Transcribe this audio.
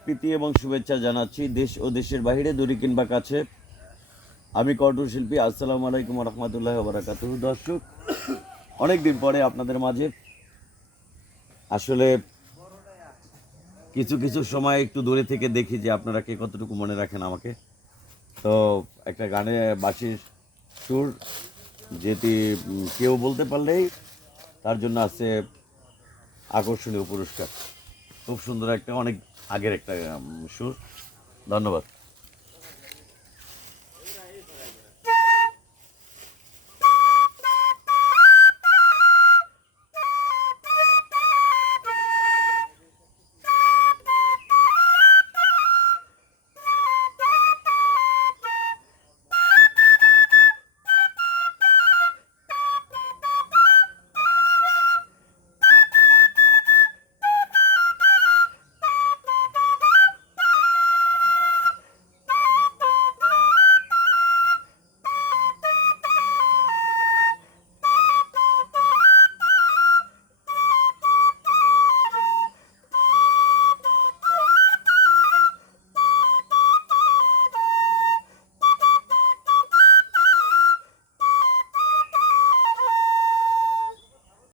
প্রীতি এবং শুভেচ্ছা জানাচ্ছি দেশ ও দেশের বাইরে দূরে কিংবা কাছে। আমি কণ্ঠ শিল্পী। আসসালামু আলাইকুম রহমতুল্লাহ বারাকাতুহু। দর্শক, অনেক দিন পরে আপনাদের মাঝে আসলে কিছু কিছু সময় একটু দূরে থেকে দেখি যে আপনারা কে কতটুকু মনে রাখেন আমাকে। তো একটা গানে বাঁশির সুর, যেটি কেউ বলতে পারলেই তার জন্য আছে আকর্ষণীয় পুরস্কার। খুব সুন্দর একটা, অনেক আগের একটা সুর। ধন্যবাদ।